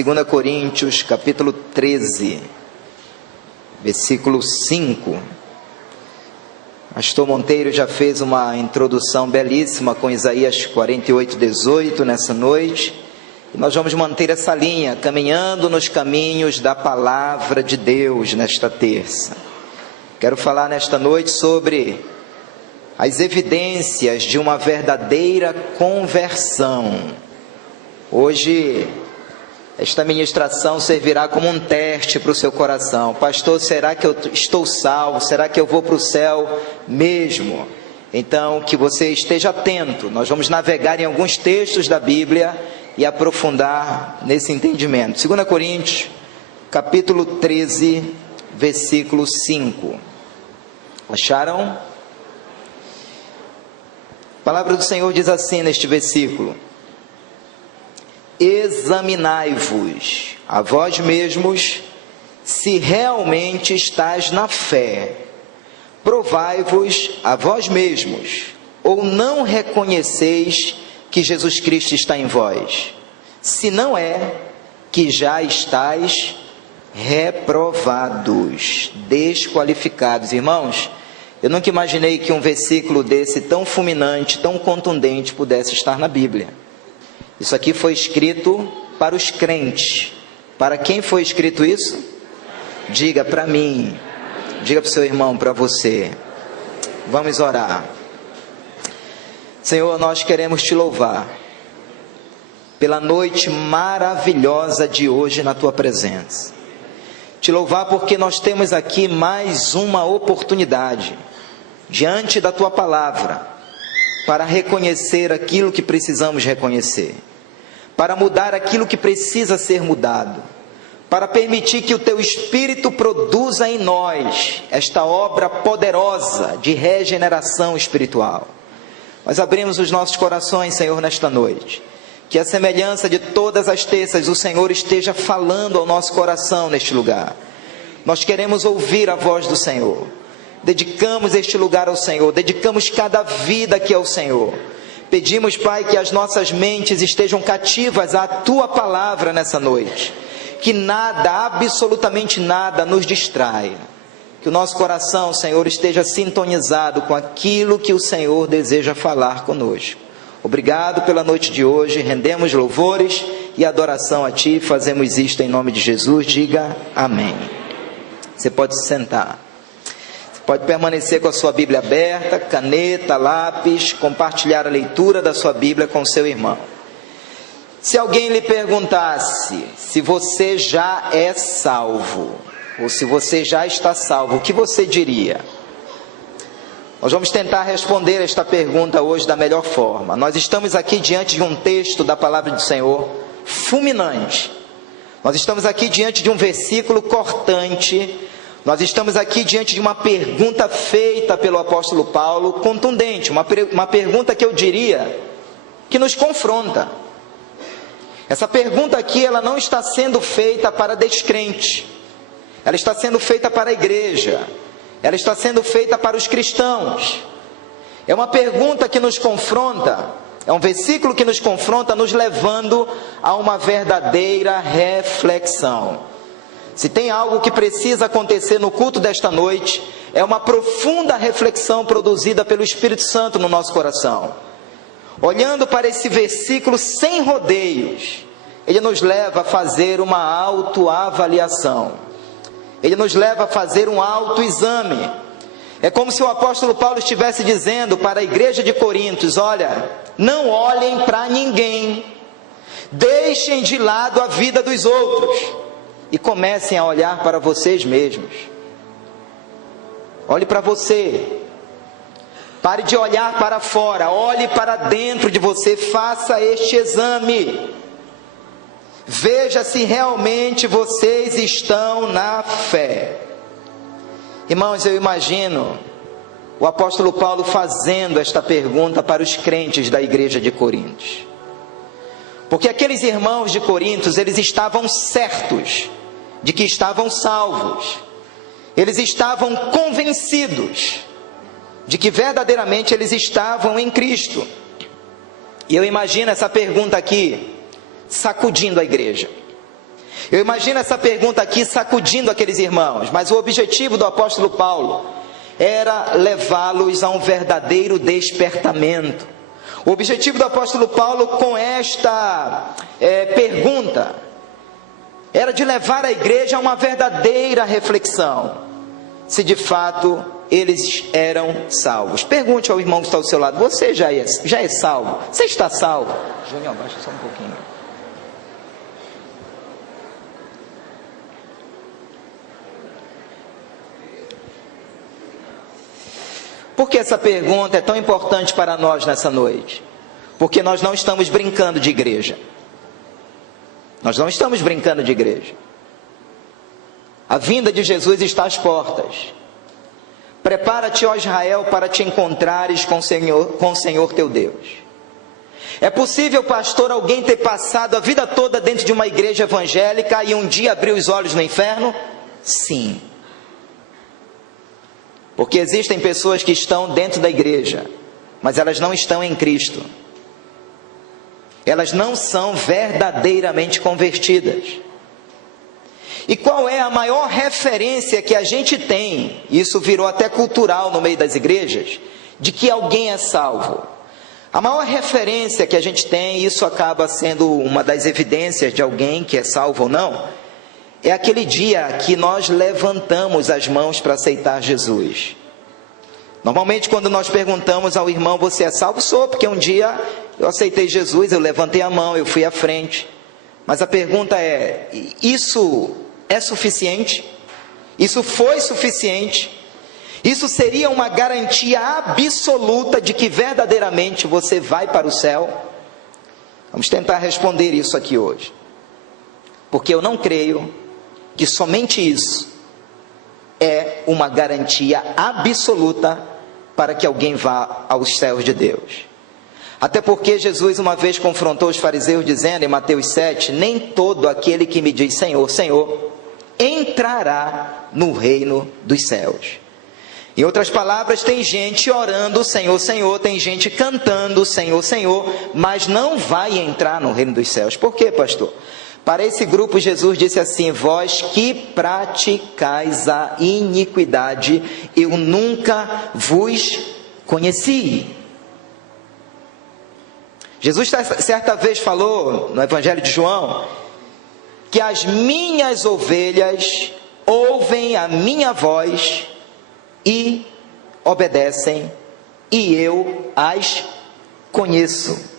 2 Coríntios, capítulo 13, versículo 5. Pastor Monteiro já fez uma introdução belíssima com Isaías 48:18 nessa noite. E nós vamos manter essa linha, caminhando nos caminhos da palavra de Deus nesta terça. Quero falar nesta noite sobre as evidências de uma verdadeira conversão. Hoje, esta ministração servirá como um teste para o seu coração. Pastor, será que eu estou salvo? Será que eu vou para o céu mesmo? Então, que você esteja atento. Nós vamos navegar em alguns textos da Bíblia e aprofundar nesse entendimento. 2 Coríntios, capítulo 13, versículo 5. Acharam? A palavra do Senhor diz assim neste versículo: examinai-vos a vós mesmos se realmente estáis na fé. Provai-vos a vós mesmos, ou não reconheceis que Jesus Cristo está em vós? Se não é, que já estáis reprovados, desqualificados. Irmãos, eu nunca imaginei que um versículo desse tão fulminante, tão contundente, pudesse estar na Bíblia. Isso aqui foi escrito para os crentes. Para quem foi escrito isso? Diga para mim, diga para o seu irmão, para você. Vamos orar. Senhor, nós queremos te louvar pela noite maravilhosa de hoje na tua presença. Te louvar porque nós temos aqui mais uma oportunidade diante da tua palavra para reconhecer aquilo que precisamos reconhecer, para mudar aquilo que precisa ser mudado, para permitir que o teu Espírito produza em nós esta obra poderosa de regeneração espiritual. Nós abrimos os nossos corações, Senhor, nesta noite. Que a semelhança de todas as terças o Senhor esteja falando ao nosso coração neste lugar. Nós queremos ouvir a voz do Senhor. Dedicamos este lugar ao Senhor, dedicamos cada vida aqui ao Senhor. Pedimos, Pai, que as nossas mentes estejam cativas à tua palavra nessa noite. Que nada, absolutamente nada, nos distraia. Que o nosso coração, Senhor, esteja sintonizado com aquilo que o Senhor deseja falar conosco. Obrigado pela noite de hoje, rendemos louvores e adoração a Ti, fazemos isto em nome de Jesus, diga amém. Você pode se sentar, você pode permanecer com a sua Bíblia aberta, caneta, lápis, compartilhar a leitura da sua Bíblia com seu irmão. Se alguém lhe perguntasse se você já é salvo, ou se você já está salvo, o que você diria? Nós vamos tentar responder esta pergunta hoje da melhor forma. Nós estamos aqui diante de um texto da palavra do Senhor fulminante. Nós estamos aqui diante de um versículo cortante. Nós estamos aqui diante de uma pergunta feita pelo apóstolo Paulo, contundente. Uma pergunta que eu diria que nos confronta. Essa pergunta aqui, ela não está sendo feita para descrente. Ela está sendo feita para a igreja. Ela está sendo feita para os cristãos. É uma pergunta que nos confronta, é um versículo que nos confronta, nos levando a uma verdadeira reflexão. Se tem algo que precisa acontecer no culto desta noite, é uma profunda reflexão produzida pelo Espírito Santo no nosso coração. Olhando para esse versículo sem rodeios, ele nos leva a fazer uma autoavaliação. Ele nos leva a fazer um autoexame. É como se o apóstolo Paulo estivesse dizendo para a igreja de Coríntios: olha, não olhem para ninguém, deixem de lado a vida dos outros e comecem a olhar para vocês mesmos. Olhe para você, pare de olhar para fora, olhe para dentro de você, faça este exame. Veja se realmente vocês estão na fé. Irmãos, eu imagino o apóstolo Paulo fazendo esta pergunta para os crentes da igreja de Coríntios. Porque aqueles irmãos de Coríntios, eles estavam certos de que estavam salvos. Eles estavam convencidos de que verdadeiramente eles estavam em Cristo. E eu imagino essa pergunta aqui sacudindo a igreja. Eu imagino essa pergunta aqui sacudindo aqueles irmãos, mas o objetivo do apóstolo Paulo era levá-los a um verdadeiro despertamento. O objetivo do apóstolo Paulo com esta pergunta era de levar a igreja a uma verdadeira reflexão, se de fato eles eram salvos. Pergunte ao irmão que está ao seu lado: você já é salvo? Você está salvo? Júnior, abaixa só um pouquinho. Por que essa pergunta é tão importante para nós nessa noite? Porque nós não estamos brincando de igreja. Nós não estamos brincando de igreja. A vinda de Jesus está às portas. Prepara-te, ó Israel, para te encontrares com o Senhor teu Deus. É possível, pastor, alguém ter passado a vida toda dentro de uma igreja evangélica e um dia abrir os olhos no inferno? Sim. Porque existem pessoas que estão dentro da igreja, mas elas não estão em Cristo. Elas não são verdadeiramente convertidas. E qual é a maior referência que a gente tem? Isso virou até cultural no meio das igrejas, de que alguém é salvo. A maior referência que a gente tem, e isso acaba sendo uma das evidências de alguém que é salvo ou não, é aquele dia que nós levantamos as mãos para aceitar Jesus. Normalmente quando nós perguntamos ao irmão: você é salvo? Sou, porque um dia eu aceitei Jesus, eu levantei a mão, eu fui à frente. Mas a pergunta é: isso é suficiente? Isso foi suficiente? Isso seria uma garantia absoluta de que verdadeiramente você vai para o céu? Vamos tentar responder isso aqui hoje, porque eu não creio que somente isso é uma garantia absoluta para que alguém vá aos céus de Deus. Até porque Jesus uma vez confrontou os fariseus dizendo em Mateus 7, nem todo aquele que me diz Senhor, Senhor, entrará no reino dos céus. Em outras palavras, tem gente orando Senhor, Senhor, tem gente cantando Senhor, Senhor, mas não vai entrar no reino dos céus. Por quê, pastor? Para esse grupo Jesus disse assim: vós que praticais a iniquidade, eu nunca vos conheci. Jesus certa vez falou no Evangelho de João que as minhas ovelhas ouvem a minha voz e obedecem, e eu as conheço.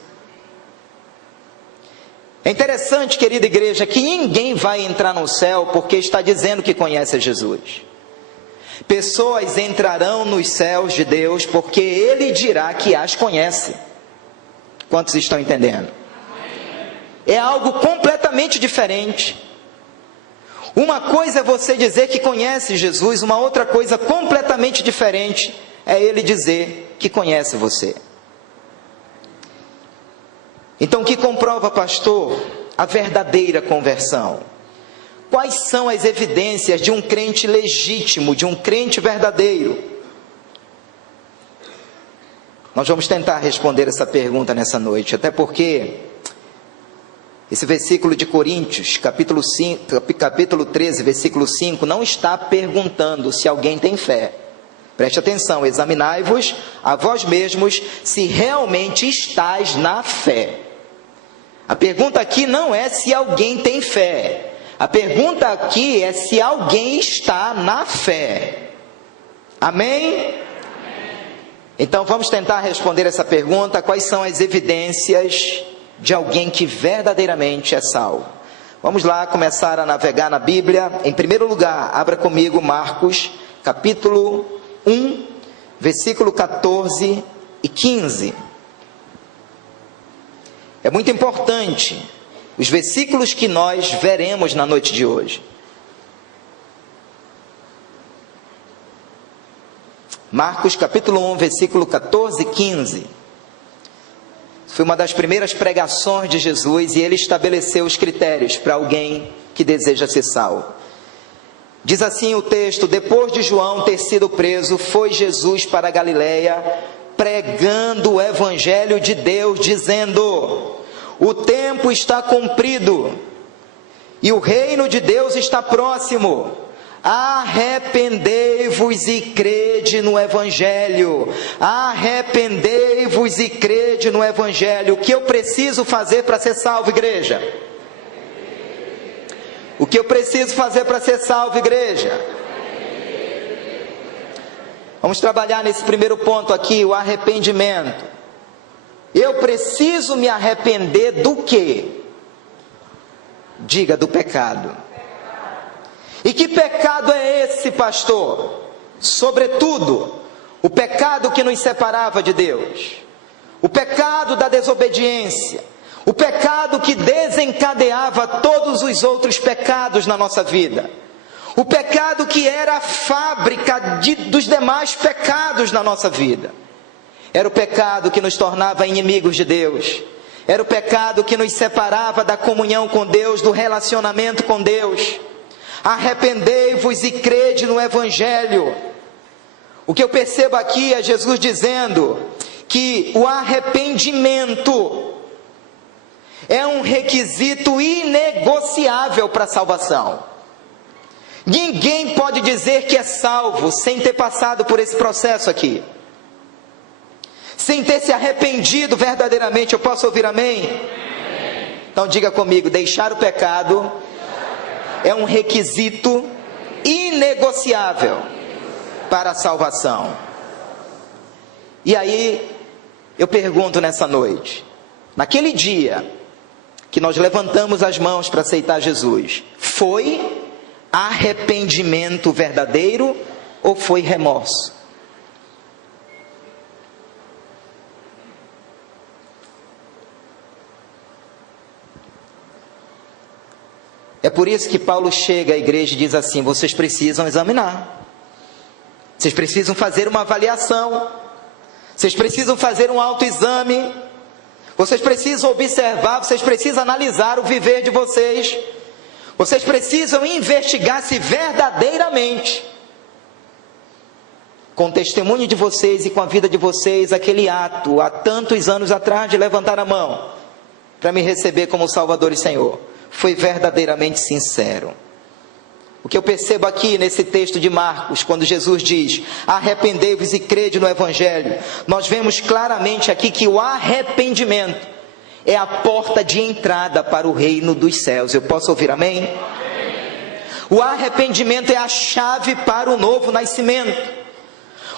É interessante, querida igreja, que ninguém vai entrar no céu porque está dizendo que conhece Jesus. Pessoas entrarão nos céus de Deus porque Ele dirá que as conhece. Quantos estão entendendo? É algo completamente diferente. Uma coisa é você dizer que conhece Jesus, uma outra coisa completamente diferente é Ele dizer que conhece você. Então, o que comprova, pastor, a verdadeira conversão? Quais são as evidências de um crente legítimo, de um crente verdadeiro? Nós vamos tentar responder essa pergunta nessa noite, até porque esse versículo de Coríntios, capítulo 13, versículo 5, não está perguntando se alguém tem fé. Preste atenção: examinai-vos a vós mesmos se realmente estáis na fé. A pergunta aqui não é se alguém tem fé. A pergunta aqui é se alguém está na fé. Amém? Então vamos tentar responder essa pergunta: quais são as evidências de alguém que verdadeiramente é salvo? Vamos lá começar a navegar na Bíblia. Em primeiro lugar, abra comigo Marcos, capítulo 1, versículo 14 e 15. É muito importante os versículos que nós veremos na noite de hoje. Marcos capítulo 1, versículo 14 e 15. Foi uma das primeiras pregações de Jesus e ele estabeleceu os critérios para alguém que deseja ser salvo. Diz assim o texto: depois de João ter sido preso, foi Jesus para a Galileia, pregando o evangelho de Deus, dizendo: o tempo está cumprido e o reino de Deus está próximo. Arrependei-vos e crede no Evangelho. Arrependei-vos e crede no Evangelho. O que eu preciso fazer para ser salvo, igreja? O que eu preciso fazer para ser salvo, igreja? Vamos trabalhar nesse primeiro ponto aqui, o arrependimento. Eu preciso me arrepender do quê? Diga, do pecado. E que pecado é esse, pastor? Sobretudo, o pecado que nos separava de Deus, o pecado da desobediência, o pecado que desencadeava todos os outros pecados na nossa vida, o pecado que era a fábrica dos demais pecados na nossa vida. Era o pecado que nos tornava inimigos de Deus, era o pecado que nos separava da comunhão com Deus, do relacionamento com Deus. Arrependei-vos e crede no Evangelho. O que eu percebo aqui é Jesus dizendo que o arrependimento é um requisito inegociável para a salvação. Ninguém pode dizer que é salvo sem ter passado por esse processo aqui, sem ter se arrependido verdadeiramente. Eu posso ouvir amém? Então diga comigo: deixar o pecado é um requisito inegociável para a salvação. E aí, eu pergunto nessa noite, naquele dia que nós levantamos as mãos para aceitar Jesus, foi arrependimento verdadeiro ou foi remorso? É por isso que Paulo chega à igreja e diz assim: vocês precisam examinar, vocês precisam fazer uma avaliação, vocês precisam fazer um autoexame, vocês precisam observar, vocês precisam analisar o viver de vocês, vocês precisam investigar se verdadeiramente, com o testemunho de vocês e com a vida de vocês, aquele ato há tantos anos atrás de levantar a mão para me receber como Salvador e Senhor, foi verdadeiramente sincero. O que eu percebo aqui nesse texto de Marcos, quando Jesus diz: arrependei-vos e crede no Evangelho, nós vemos claramente aqui que o arrependimento é a porta de entrada para o reino dos céus. Eu posso ouvir amém? O arrependimento é a chave para o novo nascimento.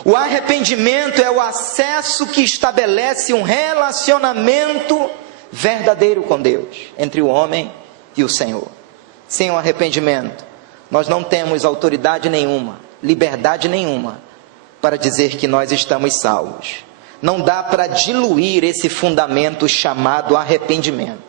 O arrependimento é o acesso que estabelece um relacionamento verdadeiro com Deus, entre o homem e o Senhor. Sem o arrependimento, nós não temos autoridade nenhuma, liberdade nenhuma para dizer que nós estamos salvos. Não dá para diluir esse fundamento chamado arrependimento.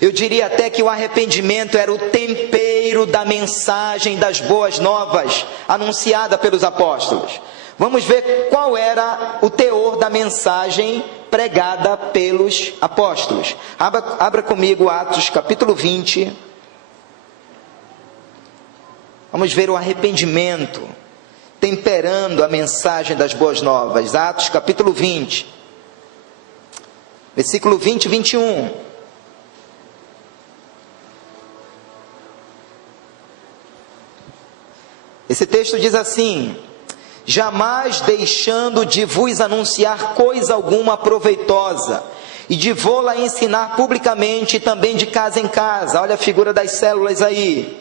Eu diria até que o arrependimento era o tempero da mensagem das boas novas anunciada pelos apóstolos. Vamos ver qual era o teor da mensagem pregada pelos apóstolos. Abra comigo Atos capítulo 20. Vamos ver o arrependimento temperando a mensagem das boas novas. Atos capítulo 20, versículo 20 e 21. Esse texto diz assim: jamais deixando de vos anunciar coisa alguma proveitosa, e de vô-la ensinar publicamente, e também de casa em casa. Olha a figura das células aí.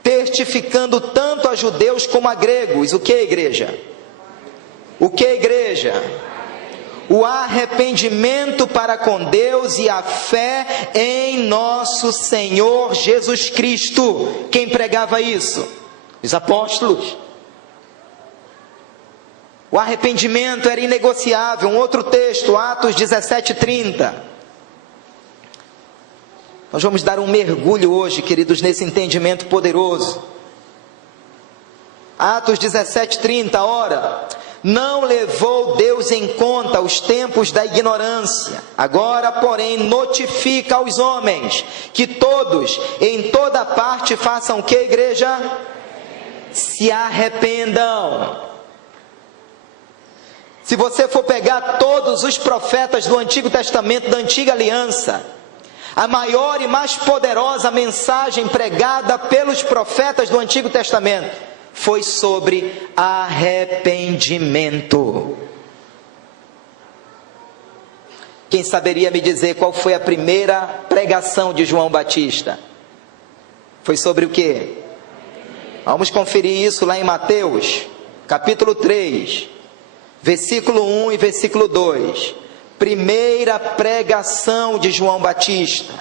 Testificando tanto a judeus como a gregos. O que, igreja? O que, igreja? O arrependimento para com Deus e a fé em nosso Senhor Jesus Cristo. Quem pregava isso? Os apóstolos. O arrependimento era inegociável. Um outro texto, Atos 17:30. Nós vamos dar um mergulho hoje, queridos, nesse entendimento poderoso. Atos 17:30. Ora, não levou Deus em conta os tempos da ignorância. Agora, porém, notifica aos homens que todos, em toda parte, façam o que, igreja? Se arrependam. Se você for pegar todos os profetas do Antigo Testamento, da Antiga Aliança, A maior e mais poderosa mensagem pregada pelos profetas do Antigo Testamento foi sobre arrependimento. Quem saberia me dizer qual foi a primeira pregação de João Batista? Foi sobre o quê? Vamos conferir isso lá em Mateus, capítulo 3, versículo 1 e versículo 2. Primeira pregação de João Batista.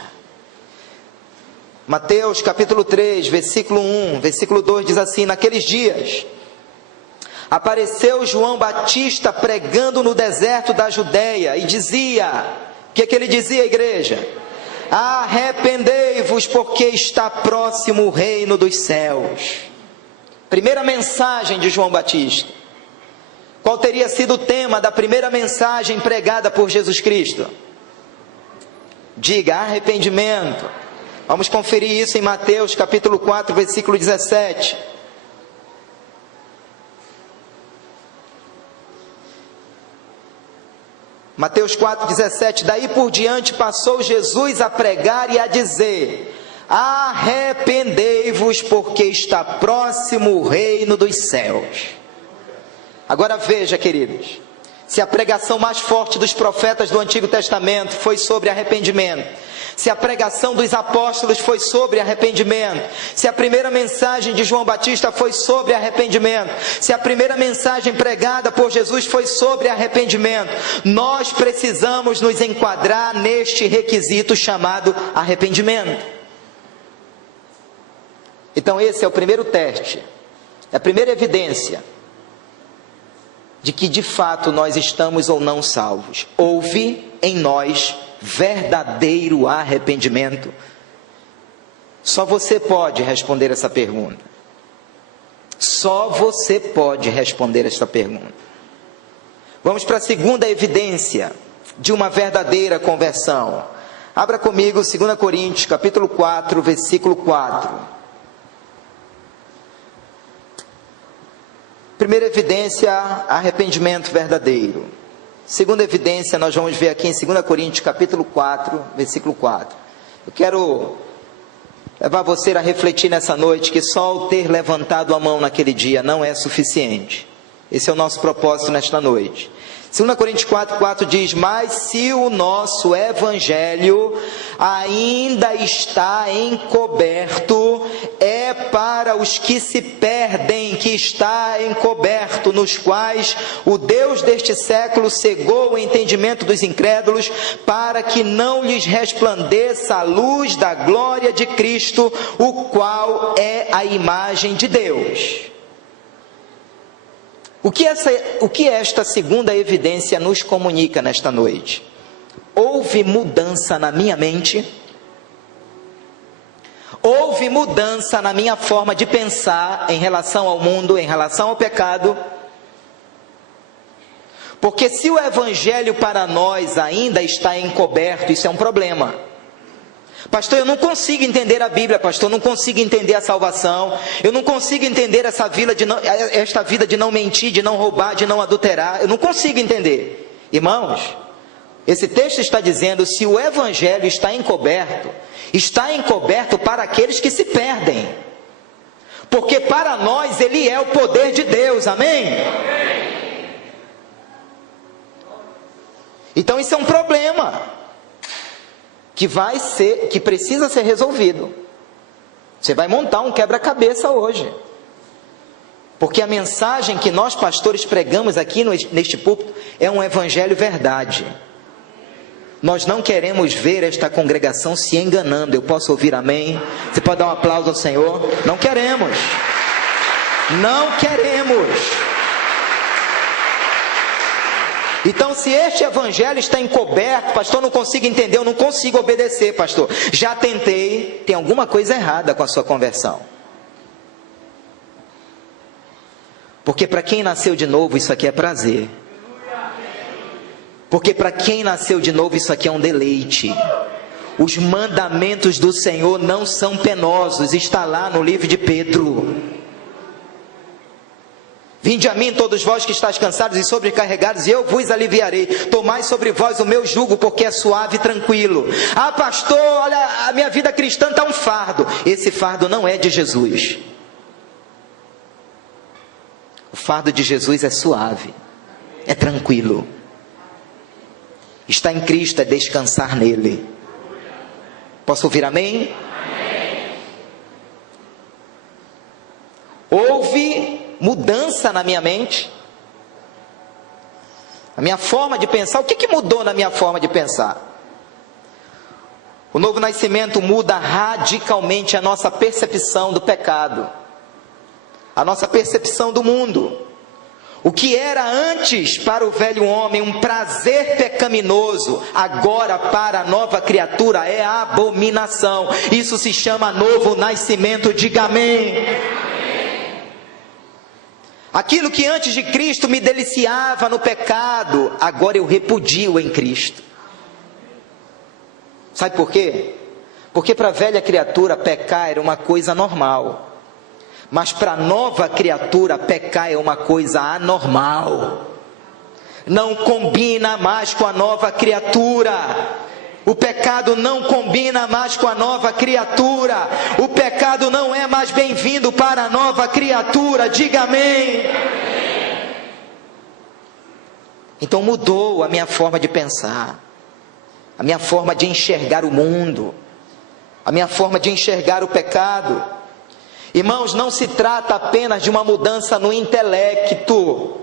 Mateus capítulo 3, versículo 1, versículo 2 diz assim: naqueles dias, apareceu João Batista pregando no deserto da Judeia e dizia, o que ele dizia, igreja? Arrependei-vos, porque está próximo o reino dos céus. Primeira mensagem de João Batista. Qual teria sido o tema da primeira mensagem pregada por Jesus Cristo? Diga, arrependimento. Vamos conferir isso em Mateus capítulo 4, versículo 17. Mateus 4, 17. Daí por diante passou Jesus a pregar e a dizer: arrependei-vos, porque está próximo o reino dos céus. Agora veja, queridos, se a pregação mais forte dos profetas do Antigo Testamento foi sobre arrependimento, se a pregação dos apóstolos foi sobre arrependimento, se a primeira mensagem de João Batista foi sobre arrependimento, se a primeira mensagem pregada por Jesus foi sobre arrependimento, nós precisamos nos enquadrar neste requisito chamado arrependimento. Então esse é o primeiro teste, é a primeira evidência de que de fato nós estamos ou não salvos. Houve em nós verdadeiro arrependimento? Só você pode responder essa pergunta. Só você pode responder esta pergunta. Vamos para a segunda evidência de uma verdadeira conversão. Abra comigo 2 Coríntios capítulo 4, versículo 4. Primeira evidência, arrependimento verdadeiro. Segunda evidência, nós vamos ver aqui em 2 Coríntios capítulo 4, versículo 4. Eu quero levar você a refletir nessa noite que só o ter levantado a mão naquele dia não é suficiente. Esse é o nosso propósito nesta noite. 2 Coríntios 4, 4 diz: mas se o nosso evangelho ainda está encoberto, é para os que se perdem que está encoberto, nos quais o Deus deste século cegou o entendimento dos incrédulos, para que não lhes resplandeça a luz da glória de Cristo, o qual é a imagem de Deus. O que esta segunda evidência nos comunica nesta noite? Houve mudança na minha mente? Houve mudança na minha forma de pensar em relação ao mundo, em relação ao pecado? Porque se o evangelho para nós ainda está encoberto, isso é um problema. Pastor, eu não consigo entender a Bíblia, pastor, eu não consigo entender a salvação, eu não consigo entender esta vida de não mentir, de não roubar, de não adulterar, eu não consigo entender. Irmãos, esse texto está dizendo, se o evangelho está encoberto para aqueles que se perdem, porque para nós ele é o poder de Deus, amém? Então isso é um problema que precisa ser resolvido. Você vai montar um quebra-cabeça hoje, porque a mensagem que nós pastores pregamos aqui neste púlpito é um evangelho verdade. Nós não queremos ver esta congregação se enganando. Eu posso ouvir amém? Você pode dar um aplauso ao Senhor? Não queremos. Não queremos. Então, se este evangelho está encoberto, pastor, não consigo entender, eu não consigo obedecer, pastor. Já tentei, tem alguma coisa errada com a sua conversão. Porque para quem nasceu de novo, isso aqui é prazer. Porque para quem nasceu de novo, isso aqui é um deleite. Os mandamentos do Senhor não são penosos, está lá no livro de Pedro. Vinde a mim todos vós que estáis cansados e sobrecarregados, e eu vos aliviarei. Tomai sobre vós o meu jugo, porque é suave e tranquilo. Ah, pastor, olha, a minha vida cristã está um fardo. Esse fardo não é de Jesus. O fardo de Jesus é suave, é tranquilo. Estar em Cristo é descansar nele. Posso ouvir amém? Amém. Houve mudança na minha mente, a minha forma de pensar. O que mudou na minha forma de pensar? O novo nascimento muda radicalmente a nossa percepção do pecado, a nossa percepção do mundo. O que era antes para o velho homem um prazer pecaminoso, agora para a nova criatura é abominação. Isso se chama novo nascimento. Diga amém. Aquilo que antes de Cristo me deliciava no pecado, agora eu repudio em Cristo. Sabe por quê? Porque para a velha criatura pecar era uma coisa normal. Mas para a nova criatura pecar é uma coisa anormal. Não combina mais com a nova criatura. O pecado não combina mais com a nova criatura. O pecado não é mais bem-vindo para a nova criatura. Diga amém. Então mudou a minha forma de pensar, a minha forma de enxergar o mundo, a minha forma de enxergar o pecado. Irmãos, não se trata apenas de uma mudança no intelecto.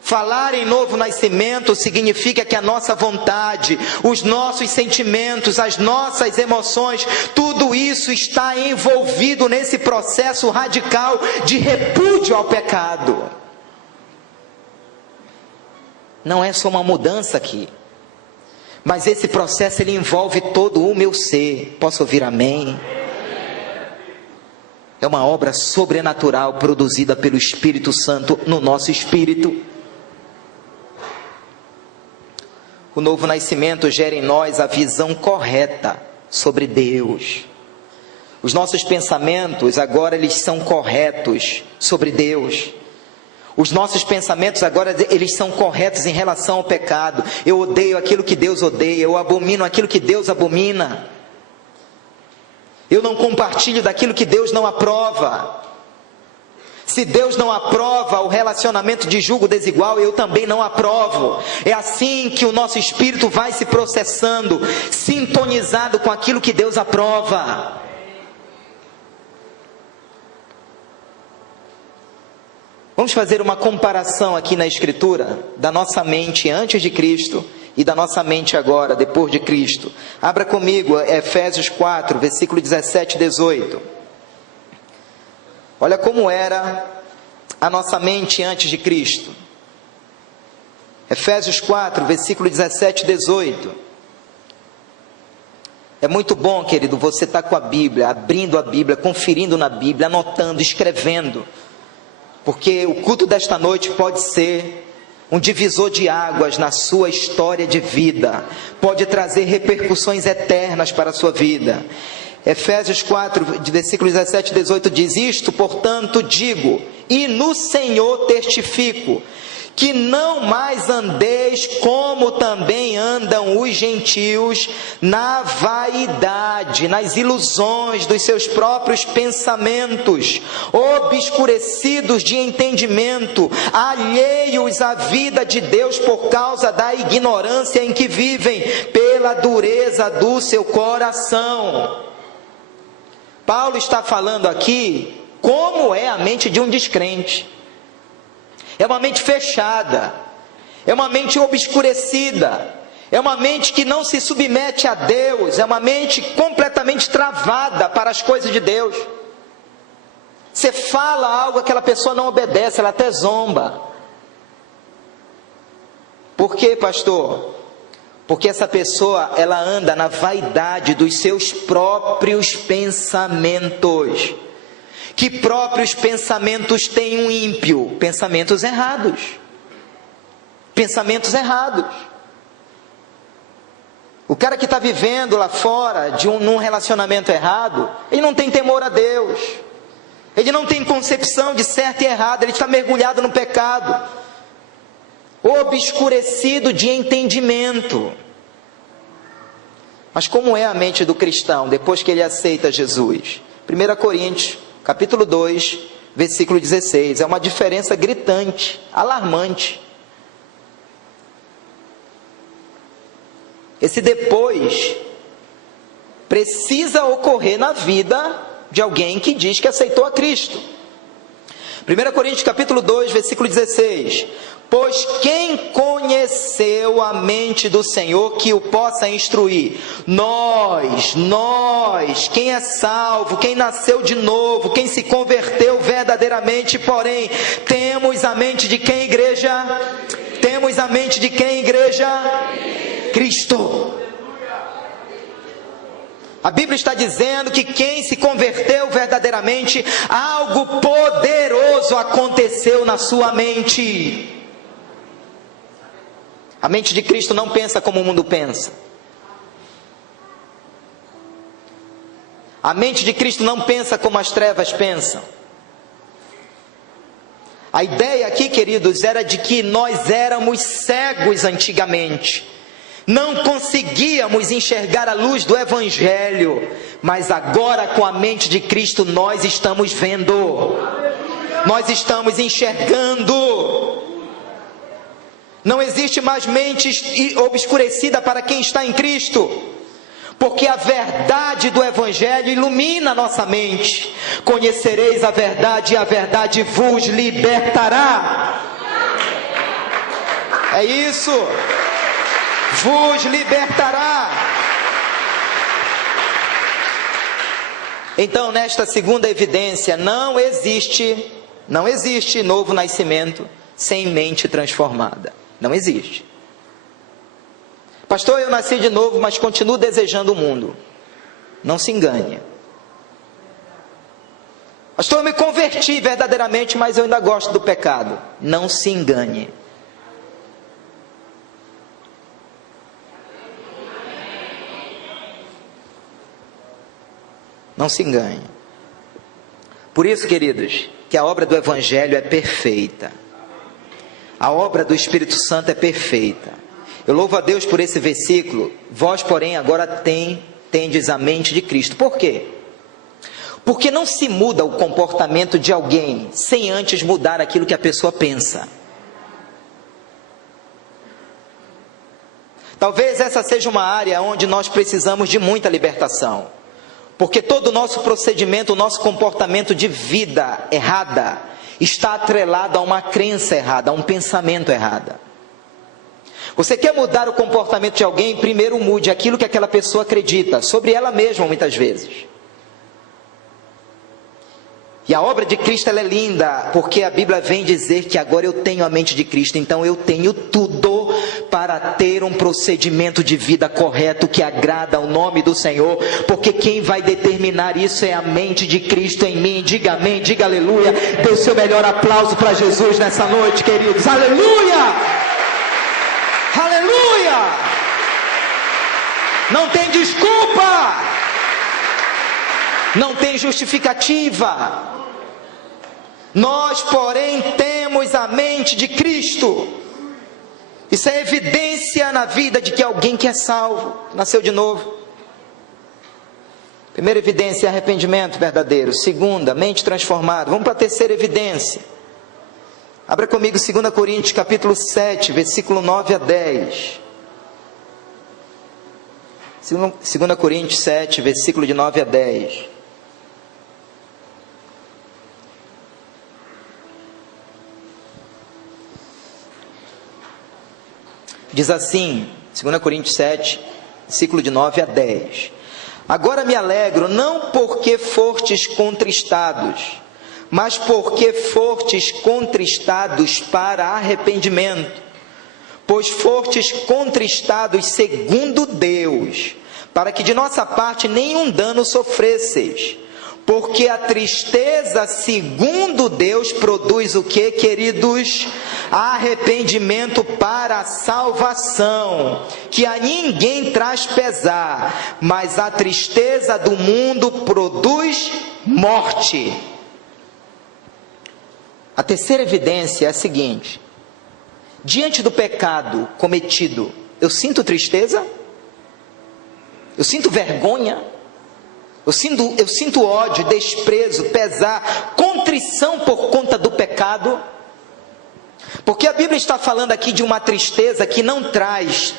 Falar em novo nascimento significa que a nossa vontade, os nossos sentimentos, as nossas emoções, tudo isso está envolvido nesse processo radical de repúdio ao pecado. Não é só uma mudança aqui, mas esse processo ele envolve todo o meu ser. Posso ouvir amém? É uma obra sobrenatural produzida pelo Espírito Santo no nosso espírito. O novo nascimento gera em nós a visão correta sobre Deus. Os nossos pensamentos agora eles são corretos sobre Deus. Os nossos pensamentos agora eles são corretos em relação ao pecado. Eu odeio aquilo que Deus odeia, eu abomino aquilo que Deus abomina. Eu não compartilho daquilo que Deus não aprova. Se Deus não aprova o relacionamento de julgo desigual, eu também não aprovo. É assim que o nosso espírito vai se processando, sintonizado com aquilo que Deus aprova. Vamos fazer uma comparação aqui na Escritura, da nossa mente antes de Cristo e da nossa mente agora, depois de Cristo. Abra comigo Efésios 4, versículo 17 e 18. Olha como era a nossa mente antes de Cristo. Efésios 4, versículo 17 e 18. É muito bom, querido, você estar com a Bíblia, abrindo a Bíblia, conferindo na Bíblia, anotando, escrevendo. Porque o culto desta noite pode ser um divisor de águas na sua história de vida. Pode trazer repercussões eternas para a sua vida. Efésios 4, de versículos 17 e 18 diz: isto, portanto, digo, e no Senhor testifico, que não mais andeis como também andam os gentios, na vaidade, nas ilusões dos seus próprios pensamentos, obscurecidos de entendimento, alheios à vida de Deus por causa da ignorância em que vivem, pela dureza do seu coração. Paulo está falando aqui como é a mente de um descrente. É uma mente fechada, é uma mente obscurecida, é uma mente que não se submete a Deus, é uma mente completamente travada para as coisas de Deus. Você fala algo, aquela pessoa não obedece, ela até zomba. Por quê, pastor? Porque essa pessoa, ela anda na vaidade dos seus próprios pensamentos. Que próprios pensamentos tem um ímpio? Pensamentos errados. Pensamentos errados. O cara que está vivendo lá fora num relacionamento errado, ele não tem temor a Deus. Ele não tem concepção de certo e errado, ele está mergulhado no pecado, obscurecido de entendimento. Mas como é a mente do cristão depois que ele aceita Jesus? 1 Coríntios, capítulo 2, versículo 16, é uma diferença gritante, alarmante. Esse depois precisa ocorrer na vida de alguém que diz que aceitou a Cristo. 1 Coríntios capítulo 2, versículo 16. Pois quem conheceu a mente do Senhor que o possa instruir? Nós, quem é salvo, quem nasceu de novo, quem se converteu verdadeiramente, porém, temos a mente de quem, igreja? Temos a mente de quem, igreja? Cristo. A Bíblia está dizendo que quem se converteu verdadeiramente, algo poderoso aconteceu na sua mente. A mente de Cristo não pensa como o mundo pensa. A mente de Cristo não pensa como as trevas pensam. A ideia aqui, queridos, era de que nós éramos cegos antigamente. Não conseguíamos enxergar a luz do Evangelho, mas agora com a mente de Cristo nós estamos vendo, nós estamos enxergando. Não existe mais mente obscurecida para quem está em Cristo, porque a verdade do Evangelho ilumina a nossa mente. Conhecereis a verdade e a verdade vos libertará. É isso. Vos libertará. Então, nesta segunda evidência, não existe novo nascimento sem mente transformada. Não existe. Pastor, eu nasci de novo, mas continuo desejando o mundo. Não se engane. Pastor, eu me converti verdadeiramente, mas eu ainda gosto do pecado. Não se engane. Não se engane. Por isso, queridos, que a obra do Evangelho é perfeita. A obra do Espírito Santo é perfeita. Eu louvo a Deus por esse versículo. Vós, porém, agora tendes a mente de Cristo. Por quê? Porque não se muda o comportamento de alguém sem antes mudar aquilo que a pessoa pensa. Talvez essa seja uma área onde nós precisamos de muita libertação. Porque todo o nosso procedimento, o nosso comportamento de vida errada, está atrelado a uma crença errada, a um pensamento errado. Você quer mudar o comportamento de alguém? Primeiro mude aquilo que aquela pessoa acredita, sobre ela mesma muitas vezes. E a obra de Cristo ela é linda, porque a Bíblia vem dizer que agora eu tenho a mente de Cristo, então eu tenho tudo para ter um procedimento de vida correto que agrada ao nome do Senhor, porque quem vai determinar isso é a mente de Cristo em mim. Diga amém, diga aleluia. Dê o seu melhor aplauso para Jesus nessa noite, queridos. Aleluia! Aleluia! Não tem desculpa, não tem justificativa. Nós, porém, temos a mente de Cristo. Isso é evidência na vida de que alguém que é salvo, nasceu de novo. Primeira evidência, arrependimento verdadeiro. Segunda, mente transformada. Vamos para a terceira evidência. Abra comigo 2 Coríntios capítulo 7, versículo 9 a 10. 2 Coríntios 7, versículo de 9 a 10. Diz assim, 2 Coríntios 7, versículo de 9 a 10. Agora me alegro, não porque fostes contristados, mas porque fostes contristados para arrependimento, pois fostes contristados segundo Deus, para que de nossa parte nenhum dano sofresseis. Porque a tristeza segundo Deus produz o que, queridos? Arrependimento para a salvação, que a ninguém traz pesar, mas a tristeza do mundo produz morte. A terceira evidência é a seguinte: diante do pecado cometido, eu sinto tristeza? Eu sinto vergonha? Eu sinto ódio, desprezo, pesar, contrição por conta do pecado? Porque a Bíblia está falando aqui de uma tristeza que não traz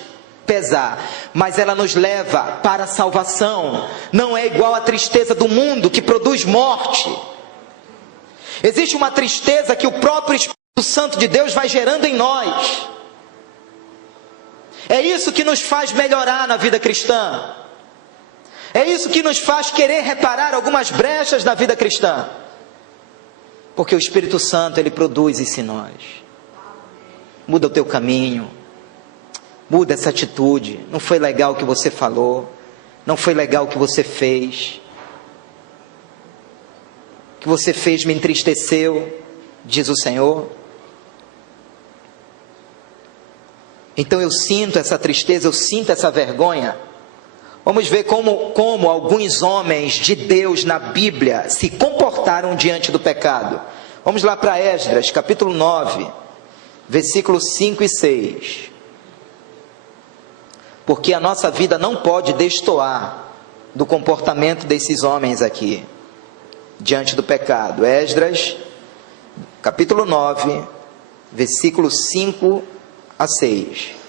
pesar, mas ela nos leva para a salvação. Não é igual à tristeza do mundo que produz morte. Existe uma tristeza que o próprio Espírito Santo de Deus vai gerando em nós. É isso que nos faz melhorar na vida cristã. É isso que nos faz querer reparar algumas brechas na vida cristã. Porque o Espírito Santo, ele produz isso em nós. Muda o teu caminho. Muda essa atitude. Não foi legal o que você falou. Não foi legal o que você fez. O que você fez me entristeceu, diz o Senhor. Então eu sinto essa tristeza, eu sinto essa vergonha. Vamos ver como alguns homens de Deus na Bíblia se comportaram diante do pecado. Vamos lá para Esdras, capítulo 9, versículos 5 e 6. Porque a nossa vida não pode destoar do comportamento desses homens aqui, diante do pecado. Esdras, capítulo 9, versículos 5 a 6.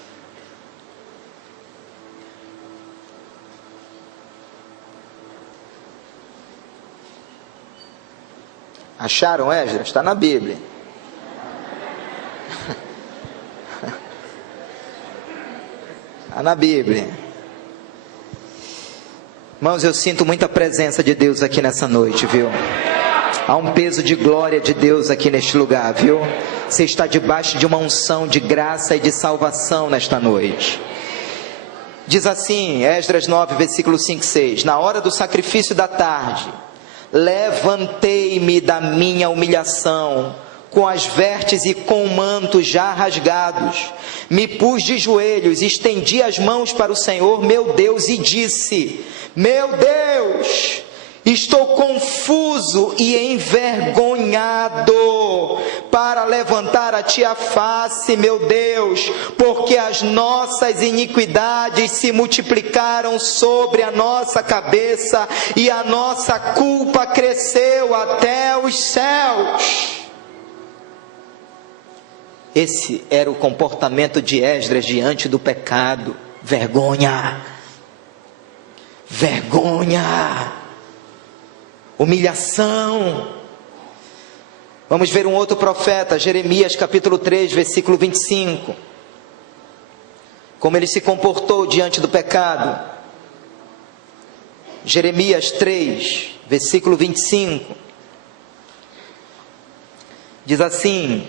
Acharam Esdras? Está na Bíblia. Está na Bíblia. Irmãos, eu sinto muita presença de Deus aqui nessa noite, viu? Há um peso de glória de Deus aqui neste lugar, viu? Você está debaixo de uma unção de graça e de salvação nesta noite. Diz assim, Esdras 9, versículo 5 e 6. Na hora do sacrifício da tarde, levantei-me da minha humilhação, com as vestes e com o manto já rasgados, me pus de joelhos, estendi as mãos para o Senhor meu Deus e disse: meu Deus, estou confuso e envergonhado para levantar a ti a face, meu Deus, porque as nossas iniquidades se multiplicaram sobre a nossa cabeça e a nossa culpa cresceu até os céus. Esse era o comportamento de Esdras diante do pecado. Vergonha, vergonha, humilhação. Vamos ver um outro profeta, Jeremias capítulo 3, versículo 25. Como ele se comportou diante do pecado. Jeremias 3, versículo 25. Diz assim: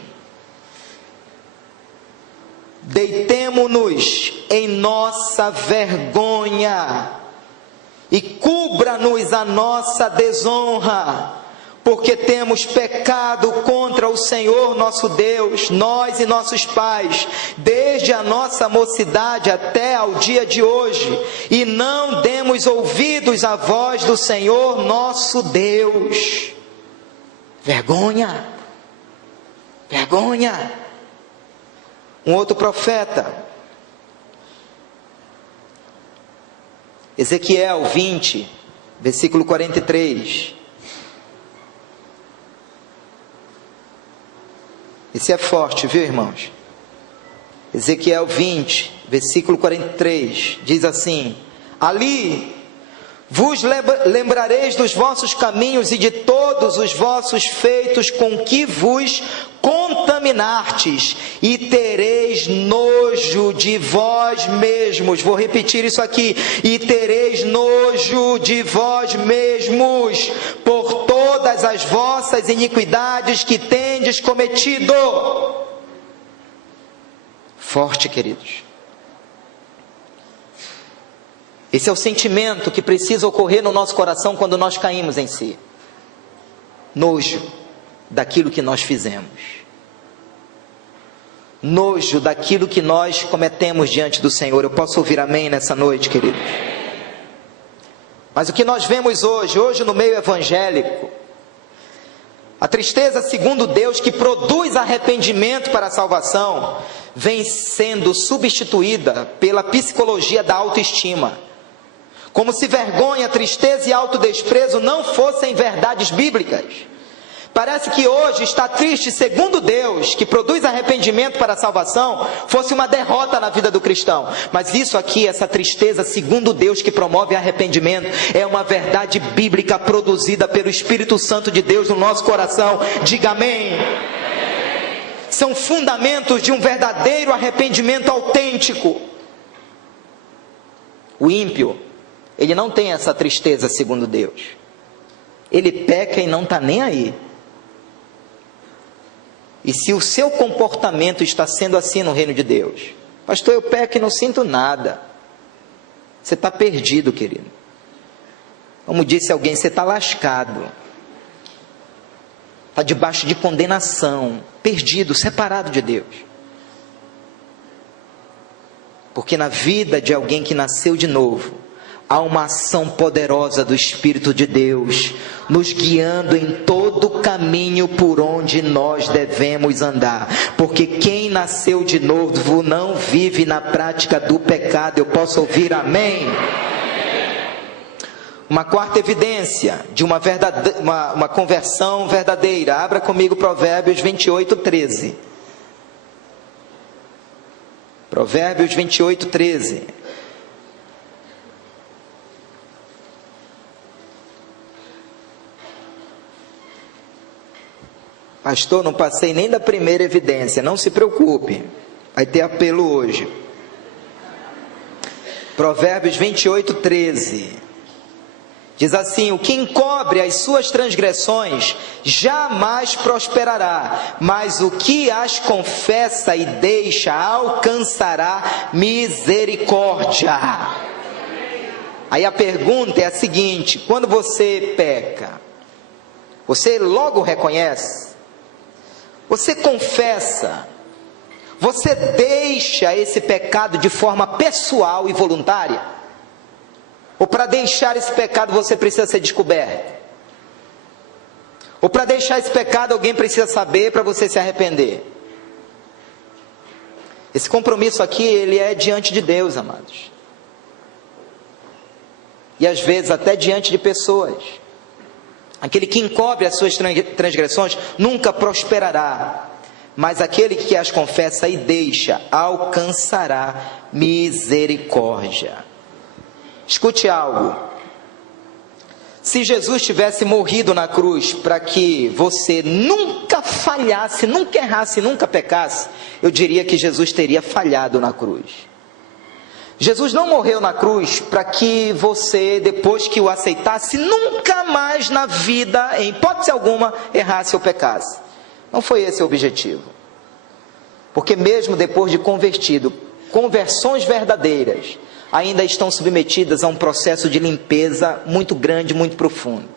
deitemo-nos em nossa vergonha e cubra-nos a nossa desonra, porque temos pecado contra o Senhor nosso Deus, nós e nossos pais, desde a nossa mocidade até ao dia de hoje, e não demos ouvidos à voz do Senhor nosso Deus. Vergonha, vergonha. Um outro profeta, Ezequiel 20, versículo 43. Esse é forte, viu, irmãos? Ezequiel 20, versículo 43, diz assim: ali vos lembrareis dos vossos caminhos e de todos os vossos feitos com que vos contaminastes, e tereis nojo de vós mesmos. Vou repetir isso aqui: e tereis nojo de vós mesmos, por todas as vossas iniquidades que tendes cometido. Forte, queridos. Esse é o sentimento que precisa ocorrer no nosso coração quando nós caímos em si. Nojo daquilo que nós fizemos. Nojo daquilo que nós cometemos diante do Senhor. Eu posso ouvir amém nessa noite, queridos? Mas o que nós vemos hoje no meio evangélico, A tristeza, segundo Deus, que produz arrependimento para a salvação, vem sendo substituída pela psicologia da autoestima. Como se vergonha, tristeza e autodesprezo não fossem verdades bíblicas. Parece que hoje estar triste, segundo Deus, que produz arrependimento para a salvação, fosse uma derrota na vida do cristão. Mas isso aqui, essa tristeza, segundo Deus, que promove arrependimento, é uma verdade bíblica produzida pelo Espírito Santo de Deus no nosso coração. Diga amém. São fundamentos de um verdadeiro arrependimento autêntico. O ímpio, ele não tem essa tristeza, segundo Deus. Ele peca e não está nem aí. E se o seu comportamento está sendo assim no reino de Deus, pastor, eu peco e não sinto nada, você está perdido, querido. Como disse alguém, você está lascado, está debaixo de condenação, perdido, separado de Deus. Porque na vida de alguém que nasceu de novo, há uma ação poderosa do Espírito de Deus, nos guiando em todo o caminho por onde nós devemos andar. Porque quem nasceu de novo não vive na prática do pecado. Eu posso ouvir amém? Uma quarta evidência de uma conversão verdadeira. Abra comigo Provérbios 28, 13. Provérbios 28, 13. Pastor, não passei nem da primeira evidência. Não se preocupe, vai ter apelo hoje. Provérbios 28, 13. Diz assim: o que encobre as suas transgressões jamais prosperará, mas o que as confessa e deixa alcançará misericórdia. Aí a pergunta é a seguinte: quando você peca, você logo reconhece? Você confessa? Você deixa esse pecado de forma pessoal e voluntária? Ou para deixar esse pecado você precisa ser descoberto? Ou para deixar esse pecado alguém precisa saber para você se arrepender? Esse compromisso aqui, ele é diante de Deus, amados. E às vezes até diante de pessoas. Aquele que encobre as suas transgressões nunca prosperará, mas aquele que as confessa e deixa alcançará misericórdia. Escute algo: se Jesus tivesse morrido na cruz para que você nunca falhasse, nunca errasse, nunca pecasse, eu diria que Jesus teria falhado na cruz. Jesus não morreu na cruz para que você, depois que o aceitasse, nunca mais na vida, em hipótese alguma, errasse ou pecasse. Não foi esse o objetivo. Porque mesmo depois de convertido, conversões verdadeiras ainda estão submetidas a um processo de limpeza muito grande, muito profundo.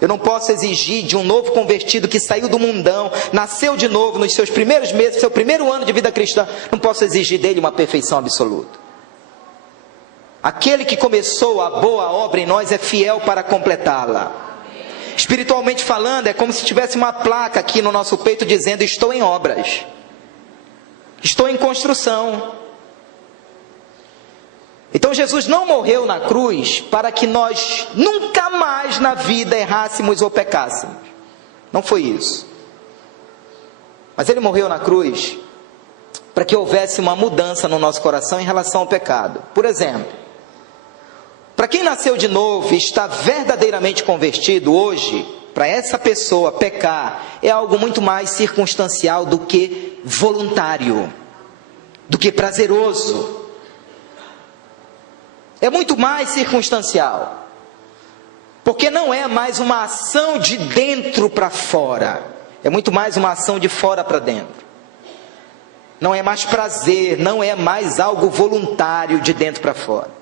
Eu não posso exigir de um novo convertido que saiu do mundão, nasceu de novo nos seus primeiros meses, seu primeiro ano de vida cristã, não posso exigir dele uma perfeição absoluta. Aquele que começou a boa obra em nós é fiel para completá-la. Espiritualmente falando, é como se tivesse uma placa aqui no nosso peito dizendo: estou em obras, estou em construção. Então Jesus não morreu na cruz para que nós nunca mais na vida errássemos ou pecássemos. Não foi isso. Mas Ele morreu na cruz para que houvesse uma mudança no nosso coração em relação ao pecado. Por exemplo, para quem nasceu de novo e está verdadeiramente convertido hoje, para essa pessoa pecar é algo muito mais circunstancial do que voluntário, do que prazeroso. É muito mais circunstancial, porque não é mais uma ação de dentro para fora, é muito mais uma ação de fora para dentro. Não é mais prazer, não é mais algo voluntário de dentro para fora.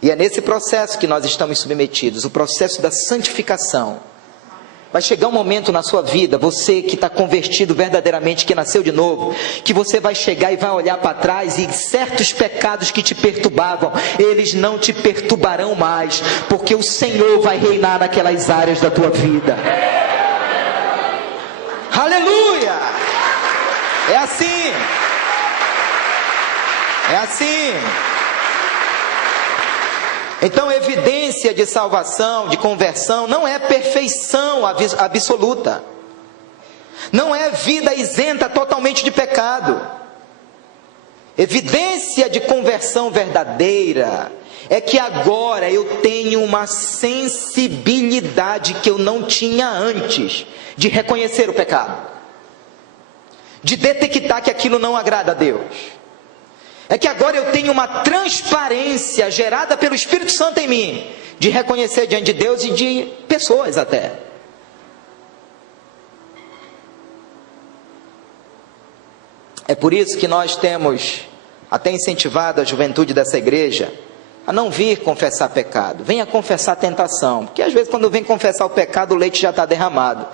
E é nesse processo que nós estamos submetidos, o processo da santificação, vai chegar um momento na sua vida, você que está convertido verdadeiramente, que nasceu de novo, que você vai chegar e vai olhar para trás e certos pecados que te perturbavam, eles não te perturbarão mais, porque o Senhor vai reinar naquelas áreas da tua vida. Aleluia! É assim. É assim. Então, evidência de salvação, de conversão, não é perfeição absoluta. Não é vida isenta totalmente de pecado. Evidência de conversão verdadeira é que agora eu tenho uma sensibilidade que eu não tinha antes, de reconhecer o pecado, de detectar que aquilo não agrada a Deus. É que agora eu tenho uma transparência gerada pelo Espírito Santo em mim, de reconhecer diante de Deus e de pessoas até. É por isso que nós temos até incentivado a juventude dessa igreja a não vir confessar pecado. Venha confessar a tentação, porque às vezes quando vem confessar o pecado o leite já está derramado.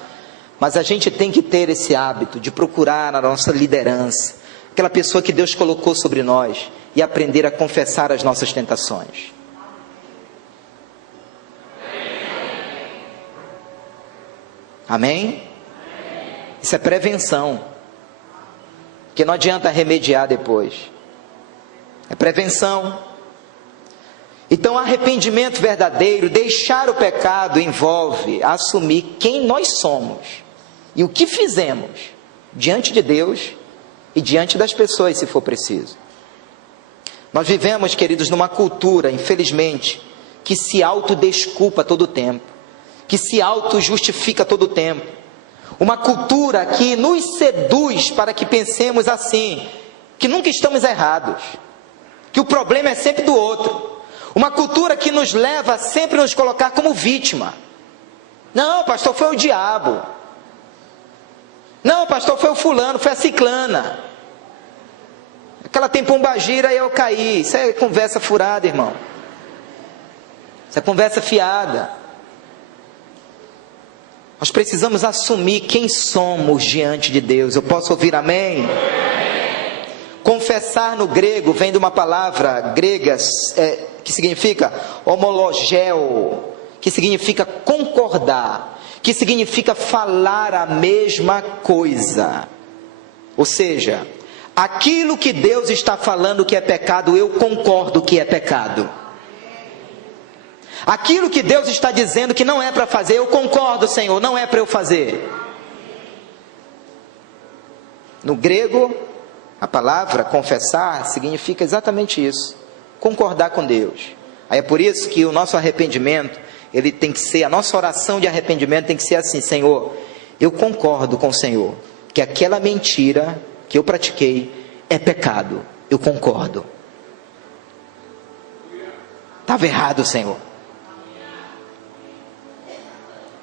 Mas a gente tem que ter esse hábito de procurar a nossa liderança, aquela pessoa que Deus colocou sobre nós, e aprender a confessar as nossas tentações. Amém? Isso é prevenção, porque não adianta remediar depois. É prevenção. Então, arrependimento verdadeiro, deixar o pecado, envolve assumir quem nós somos e o que fizemos diante de Deus e diante das pessoas, se for preciso. Nós vivemos, queridos, numa cultura, infelizmente, que se autodesculpa todo o tempo, que se autojustifica todo o tempo. Uma cultura que nos seduz para que pensemos assim, que nunca estamos errados, que o problema é sempre do outro. Uma cultura que nos leva a sempre nos colocar como vítima. Não, pastor, foi o diabo. Não, pastor, foi o fulano, foi a ciclana. Aquela tem pombagira e eu caí. Isso é conversa furada, irmão. Isso é conversa fiada. Nós precisamos assumir quem somos diante de Deus. Eu posso ouvir amém? Confessar no grego vem de uma palavra grega que significa homologeo, que significa concordar, que significa falar a mesma coisa. Ou seja, aquilo que Deus está falando que é pecado, eu concordo que é pecado. Aquilo que Deus está dizendo que não é para fazer, eu concordo, Senhor, não é para eu fazer. No grego, a palavra confessar significa exatamente isso, concordar com Deus. Aí é por isso que o nosso arrependimento, ele tem que ser, a nossa oração de arrependimento tem que ser assim: Senhor, eu concordo com o Senhor, que aquela mentira que eu pratiquei é pecado, eu concordo. Estava errado, Senhor.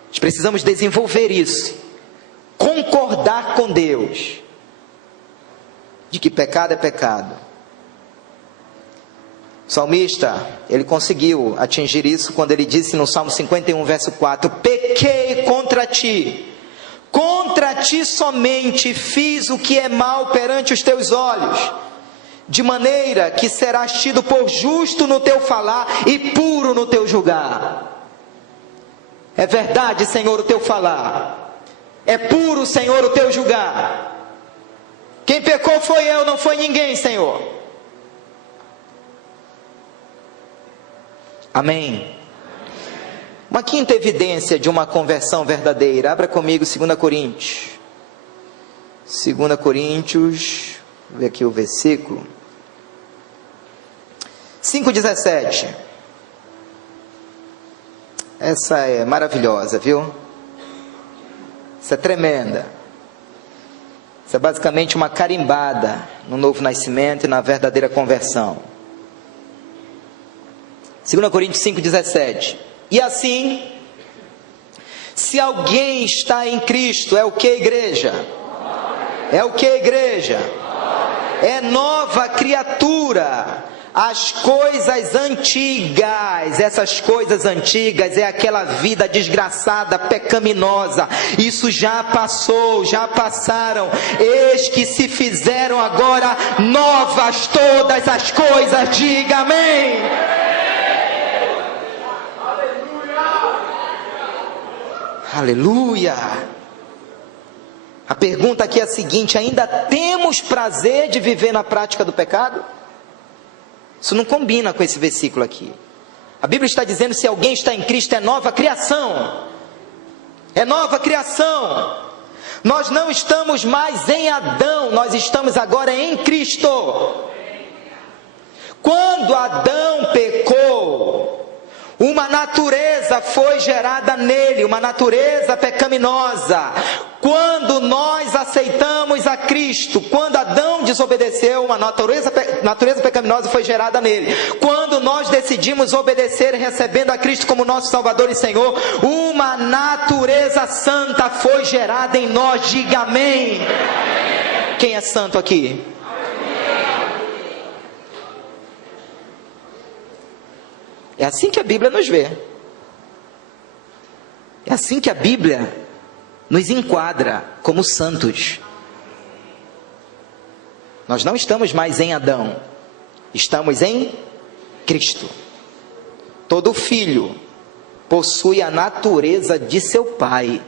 Nós precisamos desenvolver isso, concordar com Deus, de que pecado é pecado. O salmista, ele conseguiu atingir isso quando ele disse no Salmo 51, verso 4: pequei contra ti somente fiz o que é mal perante os teus olhos, de maneira que serás tido por justo no teu falar e puro no teu julgar. É verdade, Senhor, o teu falar, é puro, Senhor, o teu julgar. Quem pecou foi eu, não foi ninguém, Senhor. Amém. Uma quinta evidência de uma conversão verdadeira. Abra comigo 2 Coríntios. 2 Coríntios, vou ver aqui o versículo 5,17. Essa é maravilhosa, viu? Essa é tremenda. Isso é basicamente uma carimbada no novo nascimento e na verdadeira conversão. 2 Coríntios 5,17. E assim, se alguém está em Cristo, é o que, igreja? É o que, igreja? É nova criatura. as coisas antigas. Essas coisas antigas é aquela vida desgraçada, pecaminosa. Isso já passou, já passaram. Eis que se fizeram agora novas todas as coisas. Diga amém. Aleluia. A pergunta aqui é a seguinte: ainda temos prazer de viver na prática do pecado? Isso não combina com esse versículo aqui. A Bíblia está dizendo: se alguém está em Cristo, é nova criação. É nova criação. Nós não estamos mais em Adão, nós estamos agora em Cristo. Quando Adão pecou, uma natureza foi gerada nele, uma natureza pecaminosa. Quando nós aceitamos a Cristo, quando Adão desobedeceu, uma natureza pecaminosa foi gerada nele. Quando nós decidimos obedecer, recebendo a Cristo como nosso Salvador e Senhor, uma natureza santa foi gerada em nós. Diga amém. Quem é santo aqui? É assim que a Bíblia nos vê. É assim que a Bíblia nos enquadra como santos. Nós não estamos mais em Adão, estamos em Cristo. Todo filho possui a natureza de seu pai.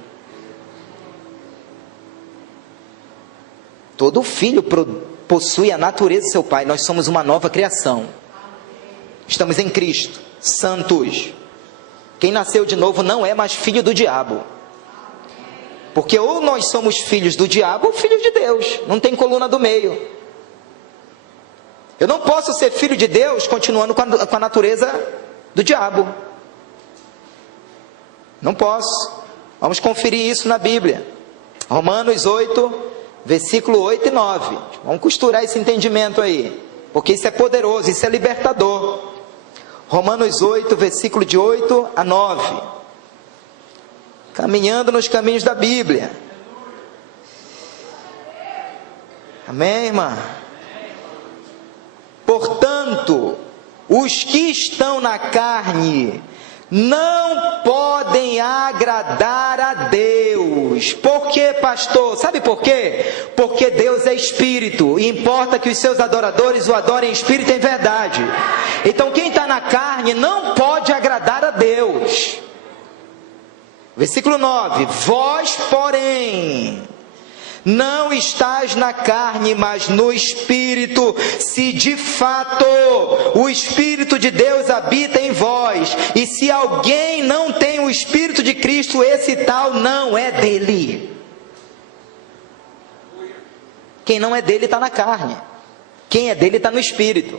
Todo filho possui a natureza de seu pai. Nós somos uma nova criação. Estamos em Cristo, santos. Quem nasceu de novo não é mais filho do diabo. Porque ou nós somos filhos do diabo ou filhos de Deus. Não tem coluna do meio. Eu não posso ser filho de Deus continuando com a natureza do diabo. Não posso. Vamos conferir isso na Bíblia. Romanos 8, versículo 8 e 9. Vamos costurar esse entendimento aí. Porque isso é poderoso, isso é libertador. Romanos 8, versículo de 8 a 9. Caminhando nos caminhos da Bíblia. Amém, irmã? Portanto, os que estão na carne não podem agradar a Deus. Por quê, pastor? Sabe por quê? Porque Deus é espírito, e importa que os seus adoradores o adorem em espírito e em verdade. Então quem está na carne não pode agradar a Deus. Versículo 9: vós, porém, não estáis na carne, mas no Espírito, se de fato o Espírito de Deus habita em vós. E se alguém não tem o Espírito de Cristo, esse tal não é dele. Quem não é dele está na carne. Quem é dele está no Espírito.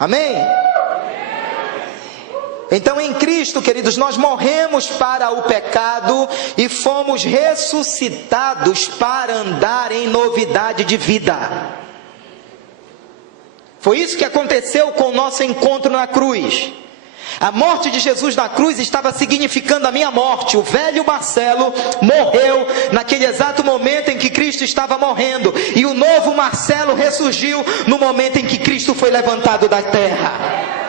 Amém? Então em Cristo, queridos, nós morremos para o pecado e fomos ressuscitados para andar em novidade de vida. Foi isso que aconteceu com o nosso encontro na cruz. A morte de Jesus na cruz estava significando a minha morte. O velho Marcelo morreu naquele exato momento em que Cristo estava morrendo. E o novo Marcelo ressurgiu no momento em que Cristo foi levantado da terra.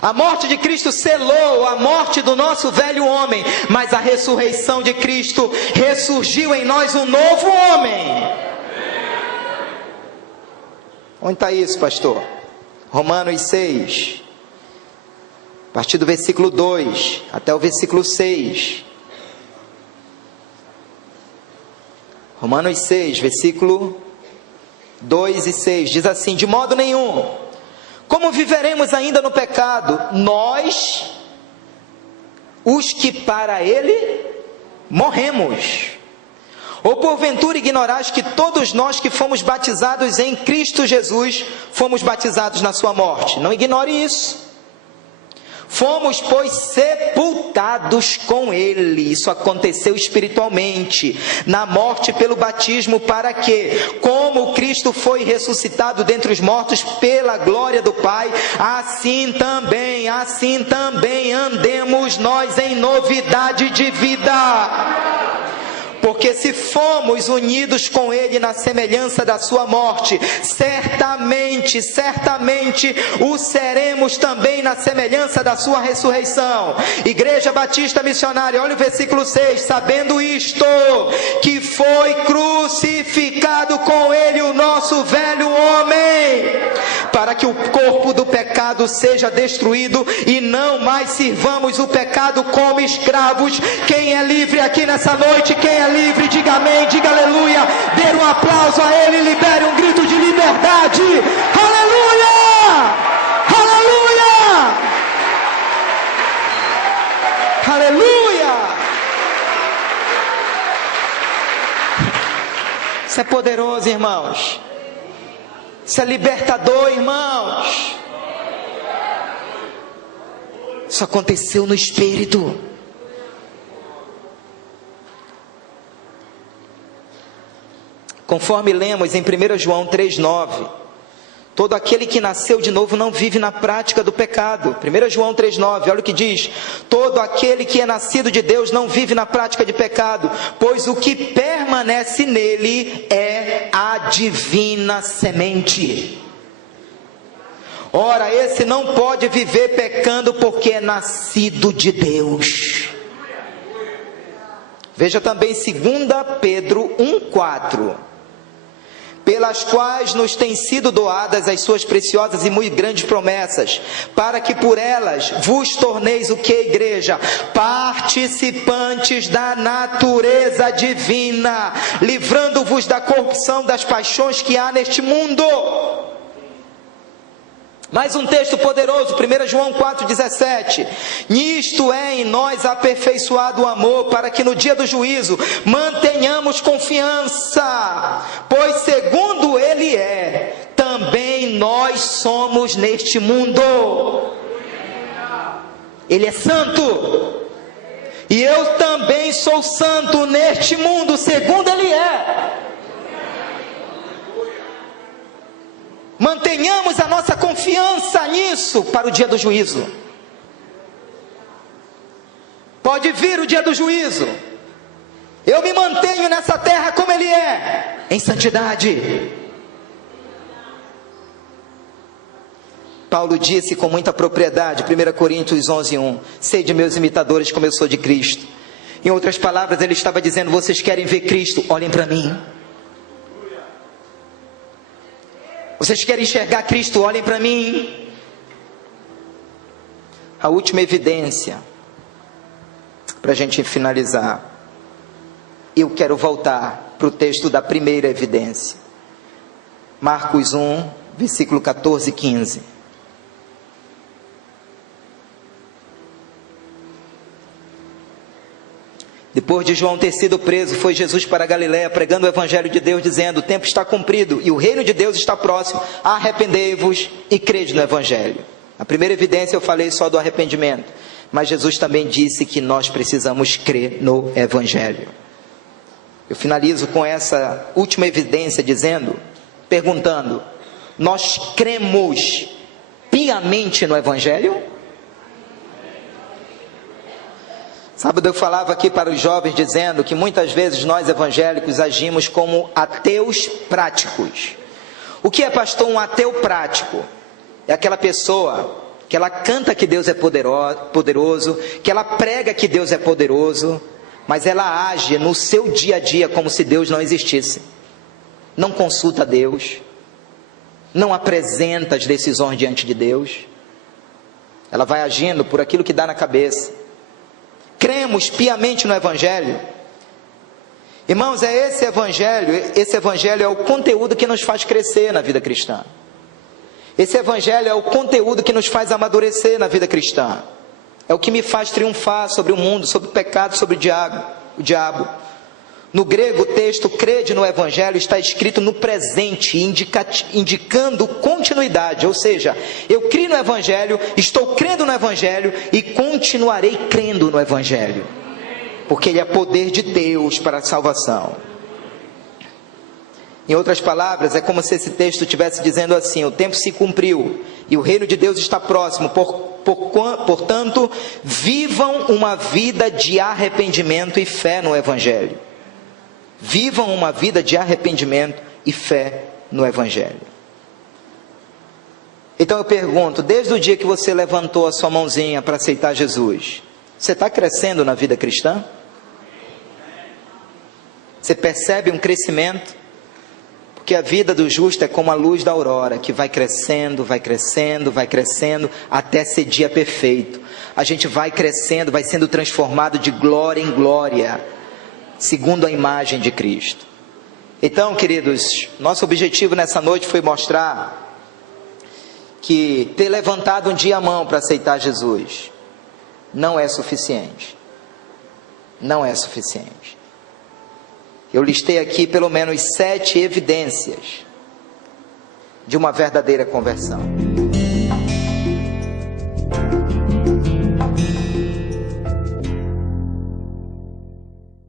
A morte de Cristo selou a morte do nosso velho homem, mas a ressurreição de Cristo ressurgiu em nós um novo homem. Onde está isso, pastor? Romanos 6, a partir do versículo 2 até o versículo 6. Romanos 6, versículo 2 e 6, diz assim: de modo nenhum, como viveremos ainda no pecado, nós, os que para ele morremos? Ou porventura ignorais que todos nós que fomos batizados em Cristo Jesus, fomos batizados na sua morte? Não ignore isso. Fomos, pois, sepultados com ele. Isso aconteceu espiritualmente, na morte pelo batismo, para que, como Cristo foi ressuscitado dentre os mortos pela glória do Pai, assim também andemos nós em novidade de vida. porque se fomos unidos com ele na semelhança da sua morte, certamente o seremos também na semelhança da sua ressurreição. Igreja Batista Missionária, olha o versículo 6, sabendo isto, que foi crucificado com ele o nosso velho homem, para que o corpo do pecado seja destruído e não mais sirvamos o pecado como escravos. Quem é livre aqui nessa noite? Quem é livre, diga amém, diga aleluia, dê um aplauso a ele, libere um grito de liberdade, aleluia, aleluia, aleluia. Isso é poderoso, irmãos. Isso é libertador, irmãos. Isso aconteceu no Espírito. Conforme lemos em 1 João 3,9, todo aquele que nasceu de novo não vive na prática do pecado. 1 João 3,9, olha o que diz: todo aquele que é nascido de Deus não vive na prática de pecado, pois o que permanece nele é a divina semente. Ora, esse não pode viver pecando porque é nascido de Deus. Veja também 2 Pedro 1,4, pelas quais nos têm sido doadas as suas preciosas e muito grandes promessas, para que por elas vos torneis o que, igreja? Participantes da natureza divina, livrando-vos da corrupção das paixões que há neste mundo. Mais um texto poderoso, 1 João 4,17, nisto é em nós aperfeiçoado o amor, para que no dia do juízo mantenhamos confiança, pois segundo ele é, também nós somos neste mundo. Ele é santo, e eu também sou santo neste mundo, segundo ele é. Mantenhamos a nossa confiança nisso para o dia do juízo. Pode vir o dia do juízo. Eu me mantenho nessa terra como ele é, em santidade. Paulo disse com muita propriedade, 1 Coríntios 11:1, sede meus imitadores como eu sou de Cristo. Em outras palavras, ele estava dizendo: vocês querem ver Cristo? Olhem para mim. Vocês querem enxergar Cristo? Olhem para mim. A última evidência, para a gente finalizar, eu quero voltar para o texto da primeira evidência, Marcos 1, versículo 14 e 15. Depois de João ter sido preso, foi Jesus para a Galiléia, pregando o Evangelho de Deus, dizendo: o tempo está cumprido e o reino de Deus está próximo, arrependei-vos e crede no Evangelho. A primeira evidência eu falei só do arrependimento, mas Jesus também disse que nós precisamos crer no Evangelho. Eu finalizo com essa última evidência perguntando: nós cremos piamente no Evangelho? Sábado eu falava aqui para os jovens dizendo que muitas vezes nós evangélicos agimos como ateus práticos. O que é, pastor, um ateu prático? É aquela pessoa que ela canta que Deus é poderoso, que ela prega que Deus é poderoso, mas ela age no seu dia a dia como se Deus não existisse. Não consulta Deus, não apresenta as decisões diante de Deus. Ela vai agindo por aquilo que dá na cabeça. Cremos piamente no Evangelho? Irmãos, é esse Evangelho é o conteúdo que nos faz crescer na vida cristã. Esse Evangelho é o conteúdo que nos faz amadurecer na vida cristã. É o que me faz triunfar sobre o mundo, sobre o pecado, sobre o diabo. No grego, o texto crede no Evangelho está escrito no presente, indicando continuidade, ou seja, eu criei no Evangelho, estou crendo no Evangelho e continuarei crendo no Evangelho, porque ele é poder de Deus para a salvação. Em outras palavras, é como se esse texto estivesse dizendo assim: o tempo se cumpriu e o reino de Deus está próximo, portanto, vivam uma vida de arrependimento e fé no Evangelho. vivam uma vida de arrependimento e fé no Evangelho. Então eu pergunto, desde o dia que você levantou a sua mãozinha para aceitar Jesus, você está crescendo na vida cristã? Você percebe um crescimento? Porque a vida do justo é como a luz da aurora, que vai crescendo, vai crescendo, vai crescendo, até ser dia perfeito. A gente vai crescendo, vai sendo transformado de glória em glória, segundo a imagem de Cristo. Então, queridos, nosso objetivo nessa noite foi mostrar que ter levantado um dia a mão para aceitar Jesus não é suficiente. Não é suficiente. Eu listei aqui pelo menos 7 evidências de uma verdadeira conversão.